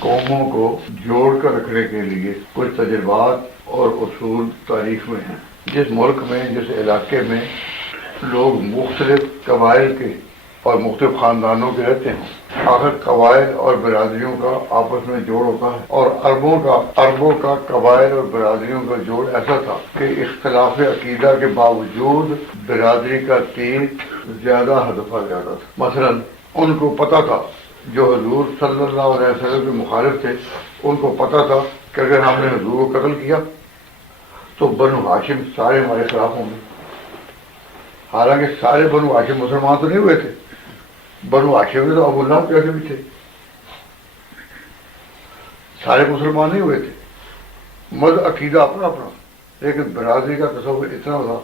قوموں کو جوڑ کر رکھنے کے لیے کچھ تجربات اور اصول تاریخ میں ہیں۔ جس ملک میں، جس علاقے میں لوگ مختلف قبائل کے اور مختلف خاندانوں کے رہتے ہیں، آخر قبائل اور برادریوں کا آپس میں جوڑ ہوتا ہے، اور اربوں کا قبائل اور برادریوں کا جوڑ ایسا تھا کہ اختلاف عقیدہ کے باوجود برادری کا تیر زیادہ ہدف جاتا تھا۔ مثلا ان کو پتہ تھا، جو حضور صلی اللہ علیہ وسلم کے مخالف تھے، ان کو پتہ تھا کہ اگر ہم نے حضور کو قتل کیا تو بنو ہاشم سارے ہمارے خلاف ہوں گے۔ حالانکہ سارے بنو ہاشم مسلمان تو نہیں ہوئے تھے، بنو ہاشم میں تو ابو لہب جیسے بھی تھے، سارے مسلمان نہیں ہوئے تھے، مذہب عقیدہ اپنا اپنا، لیکن برادری کا تصور اتنا تھا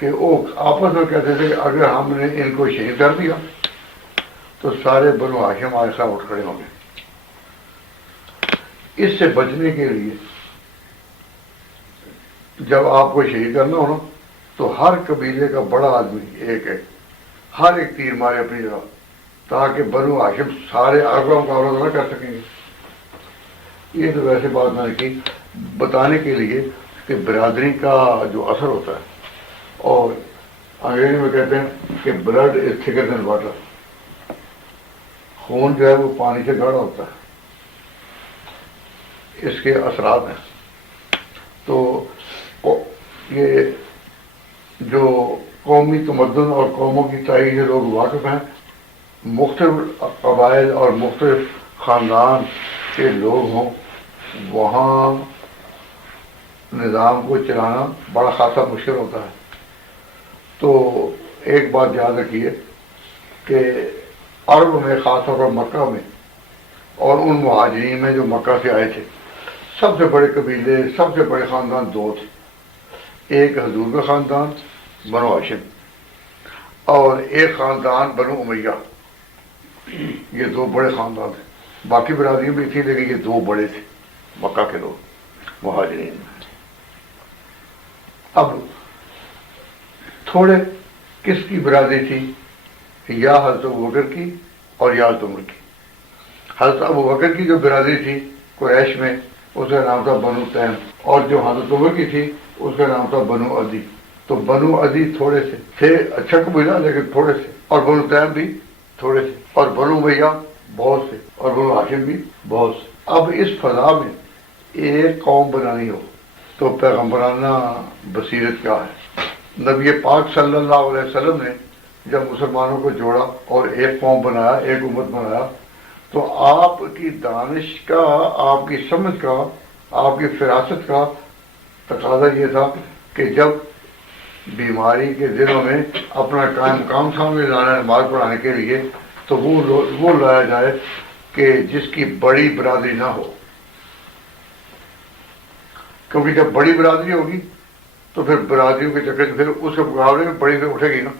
کہ وہ آپس میں کہتے تھے کہ اگر ہم نے ان کو شہید کر دیا تو سارے بنو ہاشم ہمارے خلاف اٹھ کھڑے ہوں گے۔ اس سے بچنے کے لیے جب آپ کو شہید کرنا ہو نا تو ہر قبیلے کا بڑا آدمی ایک ہے، ہر ایک تیر مارے اپنی جگہ، تاکہ بنو ہاشم سارے عرب کا مقابلہ نہ کر سکیں گے۔ یہ تو ویسے بات میں نے کی بتانے کے لیے کہ برادری کا جو اثر ہوتا ہے، اور انگریزی میں کہتے ہیں کہ بلڈ از تھکر دین واٹر، خون جو ہے وہ پانی سے گاڑھا ہوتا ہے، اس کے اثرات ہیں۔ تو یہ جو قومی تمدن اور قوموں کی تاریخ سے لوگ واقف ہیں، مختلف قبائل اور مختلف خاندان کے لوگ ہوں، وہاں نظام کو چلانا بڑا خاصا مشکل ہوتا ہے۔ تو ایک بات یاد رکھیے کہ عرب میں، خاص طور پر مکہ میں اور ان مہاجرین میں جو مکہ سے آئے تھے، سب سے بڑے قبیلے، سب سے بڑے خاندان دو تھے۔ ایک حضور کا خاندان بنو ہاشم، اور ایک خاندان بنو امیہ۔ یہ دو بڑے خاندان تھے، باقی برادریاں بھی تھیں لیکن یہ دو بڑے تھے مکہ کے لوگ مہاجرین میں۔ اب تھوڑے کس کی برادری تھی؟ یا حضرت ابوبکر کی اور یا حضرت عمر کی۔ حضرت ابوبکر کی جو برادری تھی قریش میں، اس کا نام تھا بنو تیم، اور جو حضرت عمر کی تھی اس کا نام تھا بنو عدی۔ تو بنو عدی تھوڑے سے تھے، اچھا قبیلہ لیکن تھوڑے سے، اور بنو تیم بھی تھوڑے سے، اور بنو امیہ بہت سے، اور بنو ہاشم بھی بہت سے۔ اب اس فضا میں ایک قوم بنانی ہو تو پیغمبرانہ بصیرت کیا ہے؟ نبی پاک صلی اللہ علیہ وسلم نے جب مسلمانوں کو جوڑا اور ایک قوم بنایا، ایک امت بنایا، تو آپ کی دانش کا، آپ کی سمجھ کا، آپ کی فراست کا تقاضا یہ تھا کہ جب بیماری کے دنوں میں اپنا قائم مقام سامنے لانا ہے نماز پڑھانے کے لیے، تو وہ لایا جائے کہ جس کی بڑی برادری نہ ہو، کیونکہ جب بڑی برادری ہوگی تو پھر برادریوں کے چکر پھر اس کے مقابلے میں بڑی پھر اٹھے گی نا،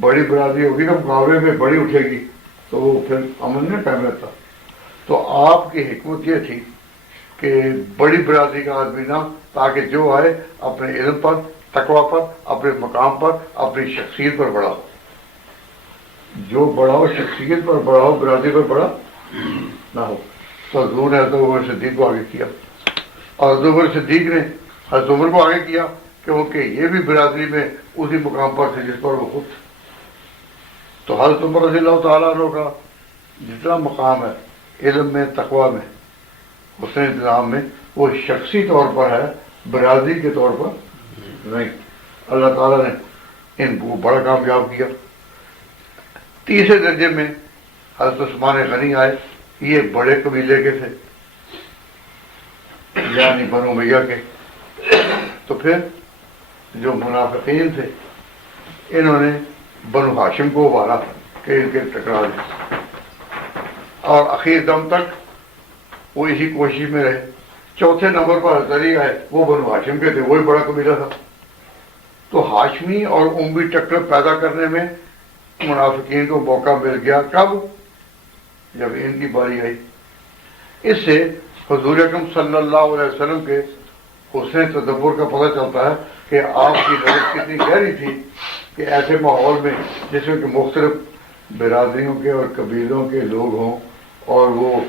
بڑی برادری ہوگی نا مقابلے میں بڑی اٹھے گی، تو وہ پھر امن نہیں قائم رہتا۔ تو آپ کی حکمت یہ تھی کہ بڑی برادری کا آدمی نہ، تاکہ جو آئے اپنے علم پر، تقوی پر، اپنے مقام پر، اپنی شخصیت پر بڑا ہو۔ جو بڑا ہو شخصیت پر بڑا ہو، برادری پر بڑا نہ ہو۔ تو حضور نے حضرت عمر صدیق کو آگے کیا، اور حضرت عمر صدیق نے حضرت عمر کو آگے کیا، کیونکہ یہ بھی برادری میں اسی مقام پر تھے جس پر وہ خود تھے۔ تو حضرت عمر رضی اللہ تعالیٰ عنہ کا جتنا مقام ہے علم میں، تقوی میں، حسن انتظام میں، وہ شخصی طور پر ہے، برادری کے طور پر نہیں۔ اللہ تعالیٰ نے ان کو بڑا کامیاب کیا۔ تیسرے درجے میں حضرت عثمان غنی آئے، یہ بڑے قبیلے کے تھے، یعنی بنو امیہ کے۔ تو پھر جو منافقین تھے انہوں نے بنو ہاشم کو ابھارا کہ ان کے ٹکرا دیں، اور اخیر دم تک وہ اسی کوشش میں رہے۔ چوتھے نمبر پر حضرت علی آئے، وہ بنو ہاشم کے تھے، وہی بڑا قبیلہ تھا۔ تو ہاشمی اور اموی ٹکر پیدا کرنے میں منافقین کو موقع مل گیا، کب؟ جب ان کی باری آئی۔ اس سے حضور اکرم صلی اللہ علیہ وسلم کے حسن تدبر کا پتہ چلتا ہے کہ آپ کی نظر کتنی گہری تھی کہ ایسے ماحول میں جس میں کہ مختلف برادریوں کے اور قبیلوں کے لوگ ہوں، اور وہ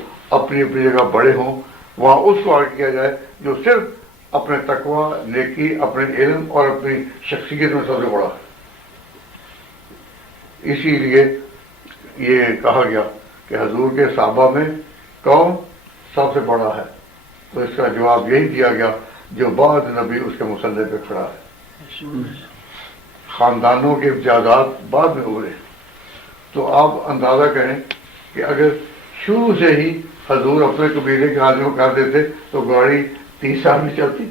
اپنی اپنی جگہ بڑے ہوں وہاں اس کو آگے کیا جائے جو صرف اپنے تقوی، نیکی، اپنے علم اور اپنی شخصیت میں سب سے بڑا ہے۔ اسی لیے یہ کہا گیا کہ حضور کے صحابہ میں کون سب سے بڑا ہے، تو اس کا جواب یہی دیا گیا جو بعد نبی اس کے مسلح پہ کھڑا ہے۔ خاندانوں کے امتیازات بعد میں ابھرے، تو آپ اندازہ کریں کہ اگر شروع سے ہی حضور اپنے قبیلے کے آدمیوں کو کر دیتے تو گاڑی 30 سال میں چلتی۔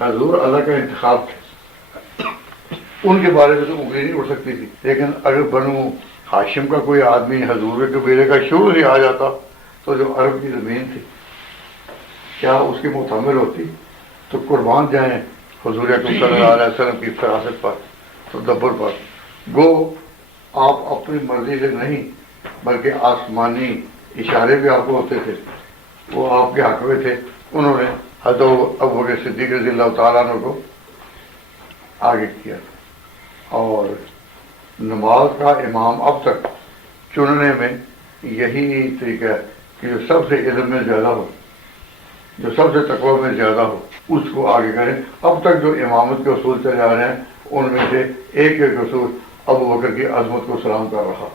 حضور اللہ کا انتخاب تھے، ان کے بارے میں تو انگلی نہیں اٹھ سکتی تھی، لیکن اگر بنو ہاشم کا کوئی آدمی حضور کے قبیلے کا شروع سے آ جاتا تو جو عرب کی زمین تھی کیا اس کی متحمل ہوتی؟ تو قربان جائیں حضور اکرم صلی اللہ علیہ وسلم کی فراست پر، تدبر پر۔ گو آپ اپنی مرضی سے نہیں بلکہ آسمانی اشارے بھی آپ کو ہوتے تھے، وہ آپ کے حق میں تھے۔ انہوں نے حضرت ابوبکر صدیق رضی اللہ تعالیٰ عنہ کو آگے کیا، اور نماز کا امام اب تک چننے میں یہی طریقہ ہے کہ جو سب سے علم میں زیادہ ہو، جو سب سے تقوی میں زیادہ ہو، اس کو آگے کریں۔ اب تک جو امامت کے اصول چلے آ رہے ہیں ان میں سے ایک اصول ابوبکر کی عظمت کو سلام کر رہا۔